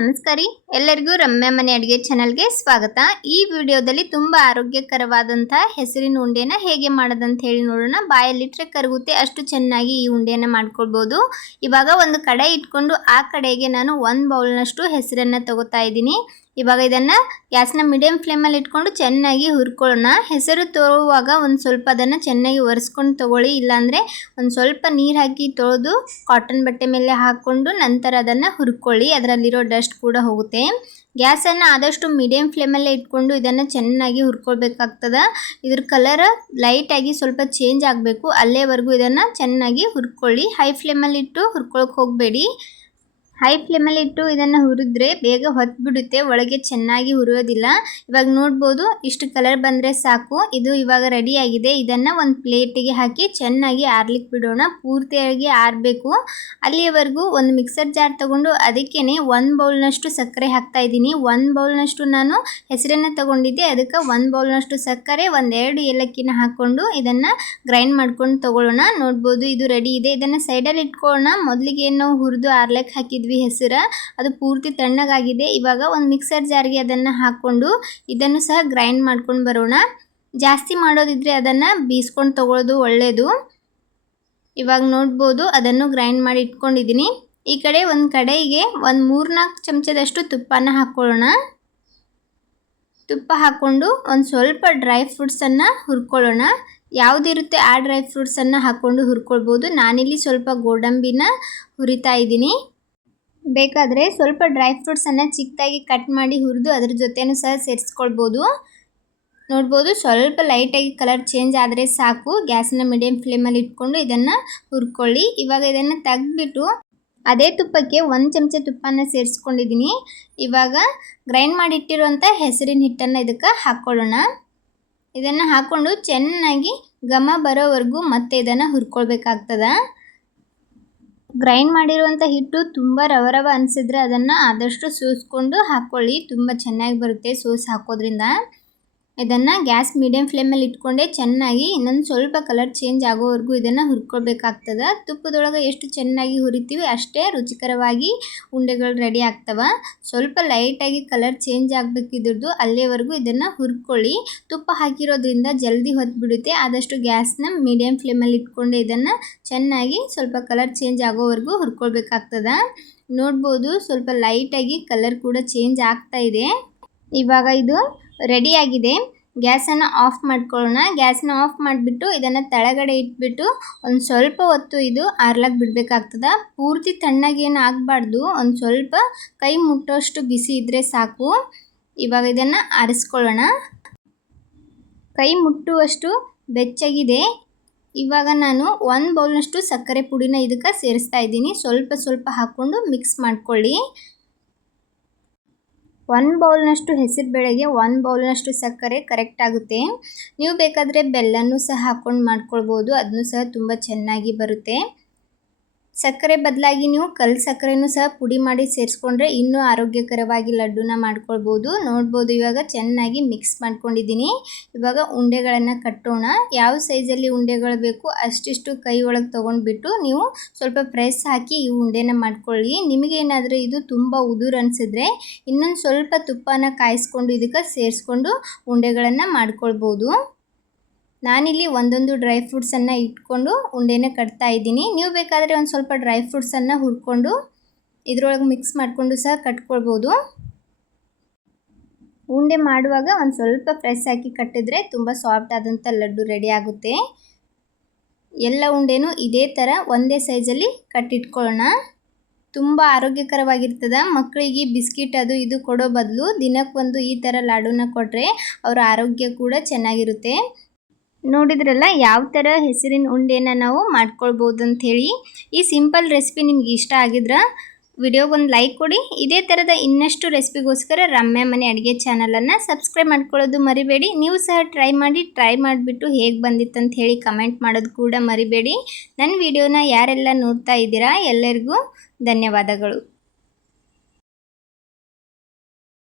ನಮಸ್ಕಾರ ರೀ ಎಲ್ಲರಿಗೂ ರಮ್ಯಾ ಮನೆ ಅಡುಗೆ ಚಾನಲ್ಗೆ ಸ್ವಾಗತ। ಈ ವಿಡಿಯೋದಲ್ಲಿ ತುಂಬ ಆರೋಗ್ಯಕರವಾದಂಥ ಹೆಸರಿನ ಉಂಡೆನ ಹೇಗೆ ಮಾಡೋದಂತ ಹೇಳಿ ನೋಡೋಣ। ಬಾಯಲ್ಲಿಟ್ಟರೆ ಕರಗುತ್ತೆ ಅಷ್ಟು ಚೆನ್ನಾಗಿ ಈ ಉಂಡೆನ ಮಾಡ್ಕೊಳ್ಬೋದು। ಇವಾಗ ಒಂದು ಕಡಾಯಿ ಇಟ್ಕೊಂಡು ಆ ಕಡೆಗೆ ನಾನು 1 ಬೌಲ್ನಷ್ಟು ಹೆಸರನ್ನು ತಗೋತಾ ಇದ್ದೀನಿ। ಇವಾಗ ಇದನ್ನು ಗ್ಯಾಸ್ನ ಮೀಡಿಯಂ ಫ್ಲೇಮಲ್ಲಿ ಇಟ್ಕೊಂಡು ಚೆನ್ನಾಗಿ ಹುರ್ಕೊಳ್ಳೋಣ। ಹೆಸರು ತೊಳುವಾಗ ಒಂದು ಸ್ವಲ್ಪ ಅದನ್ನು ಚೆನ್ನಾಗಿ ಒರೆಸ್ಕೊಂಡು ತಗೊಳ್ಳಿ, ಇಲ್ಲಾಂದರೆ ಒಂದು ಸ್ವಲ್ಪ ನೀರು ಹಾಕಿ ತೊಳೆದು ಕಾಟನ್ ಬಟ್ಟೆ ಮೇಲೆ ಹಾಕ್ಕೊಂಡು ನಂತರ ಅದನ್ನು ಹುರ್ಕೊಳ್ಳಿ, ಅದರಲ್ಲಿರೋ ಡಸ್ಟ್ ಕೂಡ ಹೋಗುತ್ತೆ। ಗ್ಯಾಸನ್ನು ಆದಷ್ಟು ಮೀಡಿಯಂ ಫ್ಲೇಮಲ್ಲೇ ಇಟ್ಕೊಂಡು ಇದನ್ನು ಚೆನ್ನಾಗಿ ಹುರ್ಕೊಳ್ಬೇಕಾಗ್ತದೆ। ಇದ್ರ ಕಲರ್ ಲೈಟಾಗಿ ಸ್ವಲ್ಪ ಚೇಂಜ್ ಆಗಬೇಕು, ಅಲ್ಲೇವರೆಗೂ ಇದನ್ನು ಚೆನ್ನಾಗಿ ಹುರ್ಕೊಳ್ಳಿ। ಹೈ ಫ್ಲೇಮಲ್ಲಿ ಇಟ್ಟು ಹುರ್ಕೊಳಕ್ಕೆ ಹೋಗಬೇಡಿ। ಹೈ ಫ್ಲೇಮಲ್ಲಿ ಇಟ್ಟು ಇದನ್ನು ಹುರಿದ್ರೆ ಬೇಗ ಹೊತ್ಬಿಡುತ್ತೆ, ಒಳಗೆ ಚೆನ್ನಾಗಿ ಹುರಿಯೋದಿಲ್ಲ। ಇವಾಗ ನೋಡ್ಬೋದು ಇಷ್ಟು ಕಲರ್ ಬಂದರೆ ಸಾಕು, ಇದು ಇವಾಗ ರೆಡಿ ಆಗಿದೆ। ಇದನ್ನು ಒಂದು ಪ್ಲೇಟಿಗೆ ಹಾಕಿ ಚೆನ್ನಾಗಿ ಆರ್ಲಿಕ್ಕೆ ಬಿಡೋಣ, ಪೂರ್ತಿಯಾಗಿ ಆರಬೇಕು। ಅಲ್ಲಿಯವರೆಗೂ ಒಂದು ಮಿಕ್ಸರ್ ಜಾರ್ ತೊಗೊಂಡು ಅದಕ್ಕೇ 1 ಬೌಲ್ನಷ್ಟು ಸಕ್ಕರೆ ಹಾಕ್ತಾ ಇದ್ದೀನಿ। 1 ಬೌಲ್ನಷ್ಟು ನಾನು ಹೆಸರನ್ನು ತೊಗೊಂಡಿದ್ದೆ, ಅದಕ್ಕೆ 1 ಬೌಲ್ನಷ್ಟು ಸಕ್ಕರೆ, 1-2 ಏಲಕ್ಕಿನ ಹಾಕ್ಕೊಂಡು ಇದನ್ನು ಗ್ರೈಂಡ್ ಮಾಡ್ಕೊಂಡು ತೊಗೊಳ್ಳೋಣ। ನೋಡ್ಬೋದು ಇದು ರೆಡಿ ಇದೆ। ಇದನ್ನು ಸೈಡಲ್ಲಿ ಇಟ್ಕೊಳ್ಳೋಣ। ಮೊದಲಿಗೆ ನಾವು ಹುರಿದು ಆರ್ಲಿಕ್ಕೆ ಹಾಕಿದ್ವಿ ಹೆಸರು, ಅದು ಪೂರ್ತಿ ತಣ್ಣಗಾಗಿದೆ। ಇವಾಗ ಒಂದು ಮಿಕ್ಸರ್ ಜಾರ್ಗೆ ಅದನ್ನು ಹಾಕ್ಕೊಂಡು ಇದನ್ನು ಸಹ ಗ್ರೈಂಡ್ ಮಾಡ್ಕೊಂಡು ಬರೋಣ। ಜಾಸ್ತಿ ಮಾಡೋದಿದ್ರೆ ಅದನ್ನು ಬೀಸ್ಕೊಂಡು ತಗೊಳ್ಳೋದು ಒಳ್ಳೆಯದು। ಇವಾಗ ನೋಡ್ಬೋದು ಅದನ್ನು ಗ್ರೈಂಡ್ ಮಾಡಿ ಇಟ್ಕೊಂಡಿದ್ದೀನಿ। ಈ ಕಡೆ ಒಂದು ಕಡೆಗೆ ಒಂದು 3-4 ಚಮಚದಷ್ಟು ತುಪ್ಪನ ಹಾಕ್ಕೊಳ್ಳೋಣ। ತುಪ್ಪ ಹಾಕ್ಕೊಂಡು ಒಂದು ಸ್ವಲ್ಪ ಡ್ರೈ ಫ್ರೂಟ್ಸನ್ನು ಹುರ್ಕೊಳ್ಳೋಣ। ಯಾವುದಿರುತ್ತೆ ಆ ಡ್ರೈ ಫ್ರೂಟ್ಸನ್ನು ಹಾಕ್ಕೊಂಡು ಹುರ್ಕೊಳ್ಬೋದು। ನಾನಿಲ್ಲಿ ಸ್ವಲ್ಪ ಗೋಡಂಬಿನ ಹುರಿತಾ ಇದ್ದೀನಿ। ಬೇಕಾದರೆ ಸ್ವಲ್ಪ ಡ್ರೈ ಫ್ರೂಟ್ಸನ್ನು ಚಿಕ್ಕದಾಗಿ ಕಟ್ ಮಾಡಿ ಹುರಿದು ಅದ್ರ ಜೊತೆನೂ ಸಹ ಸೇರಿಸ್ಕೊಳ್ಬೋದು। ನೋಡ್ಬೋದು ಸ್ವಲ್ಪ ಲೈಟಾಗಿ ಕಲರ್ ಚೇಂಜ್ ಆದರೆ ಸಾಕು। ಗ್ಯಾಸನ್ನ ಮೀಡಿಯಂ ಫ್ಲೇಮಲ್ಲಿ ಇಟ್ಕೊಂಡು ಇದನ್ನು ಹುರ್ಕೊಳ್ಳಿ। ಇವಾಗ ಇದನ್ನು ತೆಗೆದ್ಬಿಟ್ಟು ಅದೇ ತುಪ್ಪಕ್ಕೆ 1 ಚಮಚ ತುಪ್ಪನ ಸೇರಿಸ್ಕೊಂಡಿದ್ದೀನಿ। ಇವಾಗ ಗ್ರೈಂಡ್ ಮಾಡಿಟ್ಟಿರುವಂಥ ಹೆಸರಿನ ಹಿಟ್ಟನ್ನು ಇದಕ್ಕೆ ಹಾಕ್ಕೊಳ್ಳೋಣ। ಇದನ್ನು ಹಾಕ್ಕೊಂಡು ಚೆನ್ನಾಗಿ ಘಮ ಬರೋವರೆಗೂ ಮತ್ತೆ ಇದನ್ನು ಹುರ್ಕೊಳ್ಬೇಕಾಗ್ತದೆ। ಗ್ರೈಂಡ್ ಮಾಡಿರುವಂಥ ಹಿಟ್ಟು ತುಂಬ ರವ ಅನಿಸಿದ್ರೆ ಅದನ್ನು ಆದಷ್ಟು ಸೋಸ್ಕೊಂಡು ಹಾಕ್ಕೊಳ್ಳಿ, ತುಂಬ ಚೆನ್ನಾಗಿ ಬರುತ್ತೆ ಸೋಸ್ ಹಾಕೋದ್ರಿಂದ। ಇದನ್ನು ಗ್ಯಾಸ್ ಮೀಡಿಯಂ ಫ್ಲೇಮಲ್ಲಿ ಇಟ್ಕೊಂಡೆ ಚೆನ್ನಾಗಿ ಇನ್ನೊಂದು ಸ್ವಲ್ಪ ಕಲರ್ ಚೇಂಜ್ ಆಗೋವರೆಗೂ ಇದನ್ನು ಹುರ್ಕೊಳ್ಬೇಕಾಗ್ತದೆ। ತುಪ್ಪದೊಳಗೆ ಎಷ್ಟು ಚೆನ್ನಾಗಿ ಹುರಿತೀವಿ ಅಷ್ಟೇ ರುಚಿಕರವಾಗಿ ಉಂಡೆಗಳು ರೆಡಿ ಆಗ್ತವೆ। ಸ್ವಲ್ಪ ಲೈಟಾಗಿ ಕಲರ್ ಚೇಂಜ್ ಆಗಬೇಕಿದ್ದು ಅಲ್ಲಿವರೆಗೂ ಇದನ್ನು ಹುರ್ಕೊಳ್ಳಿ। ತುಪ್ಪ ಹಾಕಿರೋದ್ರಿಂದ ಜಲ್ದಿ ಹೊತ್ಬಿಡುತ್ತೆ, ಆದಷ್ಟು ಗ್ಯಾಸ್ನ ಮೀಡಿಯಂ ಫ್ಲೇಮಲ್ಲಿ ಇಟ್ಕೊಂಡು ಇದನ್ನು ಚೆನ್ನಾಗಿ ಸ್ವಲ್ಪ ಕಲರ್ ಚೇಂಜ್ ಆಗೋವರೆಗೂ ಹುರ್ಕೊಳ್ಬೇಕಾಗ್ತದೆ। ನೋಡ್ಬೋದು ಸ್ವಲ್ಪ ಲೈಟಾಗಿ ಕಲರ್ ಕೂಡ ಚೇಂಜ್ ಆಗ್ತಾ ಇದೆ। ಇವಾಗ ಇದು ರೆಡಿಯಾಗಿದೆ। ಗ್ಯಾಸನ್ನು ಆಫ್ ಮಾಡ್ಕೊಳ್ಳೋಣ। ಗ್ಯಾಸನ್ನ ಆಫ್ ಮಾಡಿಬಿಟ್ಟು ಇದನ್ನು ತೆಳಗಡೆ ಇಟ್ಬಿಟ್ಟು ಒಂದು ಸ್ವಲ್ಪ ಹೊತ್ತು ಇದು ಆರ್ಲಕ್ಕೆ ಬಿಡಬೇಕಾಗ್ತದೆ। ಪೂರ್ತಿ ತಣ್ಣಗೇನು ಆಗಬಾರ್ದು, ಒಂದು ಸ್ವಲ್ಪ ಕೈ ಮುಟ್ಟೋಷ್ಟು ಬಿಸಿ ಇದ್ದರೆ ಸಾಕು। ಇವಾಗ ಇದನ್ನು ಆರಿಸ್ಕೊಳ್ಳೋಣ। ಕೈ ಮುಟ್ಟುವಷ್ಟು ಬೆಚ್ಚಗಿದೆ। ಇವಾಗ ನಾನು 1 ಬೌಲ್ನಷ್ಟು ಸಕ್ಕರೆ ಪುಡಿನ ಇದಕ್ಕೆ ಸೇರಿಸ್ತಾ ಇದ್ದೀನಿ। ಸ್ವಲ್ಪ ಸ್ವಲ್ಪ ಹಾಕ್ಕೊಂಡು ಮಿಕ್ಸ್ ಮಾಡ್ಕೊಳ್ಳಿ। 1 ಬೌಲ್ನಷ್ಟು ಹೆಸರುಬೇಳೆಗೆ 1 ಬೌಲ್ನಷ್ಟು ಸಕ್ಕರೆ ಕರೆಕ್ಟ್ ಆಗುತ್ತೆ। ನೀವು ಬೇಕಾದರೆ ಬೆಲ್ಲನೂ ಸಹ ಹಾಕ್ಕೊಂಡು ಮಾಡ್ಕೊಳ್ಬೋದು, ಅದನ್ನು ಸಹ ತುಂಬ ಚೆನ್ನಾಗಿ ಬರುತ್ತೆ। ಸಕ್ಕರೆ ಬದಲಾಗಿ ನೀವು ಕಲ್ಲು ಸಕ್ಕರೆನೂ ಸಹ ಪುಡಿ ಮಾಡಿ ಸೇರಿಸ್ಕೊಂಡ್ರೆ ಇನ್ನೂ ಆರೋಗ್ಯಕರವಾಗಿ ಲಡ್ಡುನ ಮಾಡ್ಕೊಳ್ಬೋದು। ನೋಡ್ಬೋದು ಇವಾಗ ಚೆನ್ನಾಗಿ ಮಿಕ್ಸ್ ಮಾಡ್ಕೊಂಡಿದ್ದೀನಿ। ಇವಾಗ ಉಂಡೆಗಳನ್ನು ಕಟ್ಟೋಣ। ಯಾವ ಸೈಜಲ್ಲಿ ಉಂಡೆಗಳು ಬೇಕು ಅಷ್ಟಿಷ್ಟು ಕೈ ಒಳಗೆ ತೊಗೊಂಡ್ಬಿಟ್ಟು ನೀವು ಸ್ವಲ್ಪ ಪ್ರೆಸ್ ಹಾಕಿ ಈ ಉಂಡೆನ ಮಾಡ್ಕೊಳ್ಳಿ। ನಿಮಗೇನಾದರೂ ಇದು ತುಂಬ ಉದುರು ಅನಿಸಿದ್ರೆ ಇನ್ನೊಂದು ಸ್ವಲ್ಪ ತುಪ್ಪನ ಕಾಯಿಸ್ಕೊಂಡು ಇದಕ್ಕೆ ಸೇರಿಸ್ಕೊಂಡು ಉಂಡೆಗಳನ್ನು ಮಾಡ್ಕೊಳ್ಬೋದು। ನಾನಿಲ್ಲಿ ಒಂದೊಂದು ಡ್ರೈ ಫ್ರೂಟ್ಸನ್ನು ಇಟ್ಕೊಂಡು ಉಂಡೆನ ಕಟ್ತಾ ಇದ್ದೀನಿ। ನೀವು ಬೇಕಾದರೆ ಒಂದು ಸ್ವಲ್ಪ ಡ್ರೈ ಫ್ರೂಟ್ಸನ್ನು ಹುರ್ಕೊಂಡು ಇದರೊಳಗೆ ಮಿಕ್ಸ್ ಮಾಡಿಕೊಂಡು ಸಹ ಕಟ್ಕೊಳ್ಬೋದು। ಉಂಡೆ ಮಾಡುವಾಗ ಒಂದು ಸ್ವಲ್ಪ ಪ್ರೆಸ್ ಹಾಕಿ ಕಟ್ಟಿದ್ರೆ ತುಂಬ ಸಾಫ್ಟ್ ಆದಂಥ ಲಡ್ಡು ರೆಡಿ ಆಗುತ್ತೆ। ಎಲ್ಲ ಉಂಡೆನೂ ಇದೇ ಥರ ಒಂದೇ ಸೈಜಲ್ಲಿ ಕಟ್ಟಿಟ್ಕೊಳ್ಳೋಣ। ತುಂಬ ಆರೋಗ್ಯಕರವಾಗಿರ್ತದೆ। ಮಕ್ಕಳಿಗೆ ಬಿಸ್ಕಿಟ್ ಅದು ಇದು ಕೊಡೋ ಬದಲು ದಿನಕ್ಕೊಂದು ಈ ಥರ ಲಾಡುನ ಕೊಟ್ಟರೆ ಅವರ ಆರೋಗ್ಯ ಕೂಡ ಚೆನ್ನಾಗಿರುತ್ತೆ। ನೋಡಿದ್ರಲ್ಲ ಯಾವ ಥರ ಹೆಸರಿನ ಉಂಡೆನ ನಾವು ಮಾಡ್ಕೊಳ್ಬೋದು ಅಂಥೇಳಿ। ಈ ಸಿಂಪಲ್ ರೆಸಿಪಿ ನಿಮ್ಗೆ ಇಷ್ಟ ಆಗಿದ್ರೆ ವಿಡಿಯೋಗೊಂದು ಲೈಕ್ ಕೊಡಿ। ಇದೇ ಥರದ ಇನ್ನಷ್ಟು ರೆಸಿಪಿಗೋಸ್ಕರ ರಮ್ಯಾ ಮನೆ ಅಡುಗೆ ಚಾನಲನ್ನು ಸಬ್ಸ್ಕ್ರೈಬ್ ಮಾಡ್ಕೊಳ್ಳೋದು ಮರಿಬೇಡಿ। ನೀವು ಸಹ ಟ್ರೈ ಮಾಡಿಬಿಟ್ಟು ಹೇಗೆ ಬಂದಿತ್ತು ಅಂತ ಹೇಳಿ ಕಮೆಂಟ್ ಮಾಡೋದು ಕೂಡ ಮರಿಬೇಡಿ। ನನ್ನ ವಿಡಿಯೋನ ಯಾರೆಲ್ಲ ನೋಡ್ತಾ ಇದ್ದೀರಾ ಎಲ್ಲರಿಗೂ ಧನ್ಯವಾದಗಳು।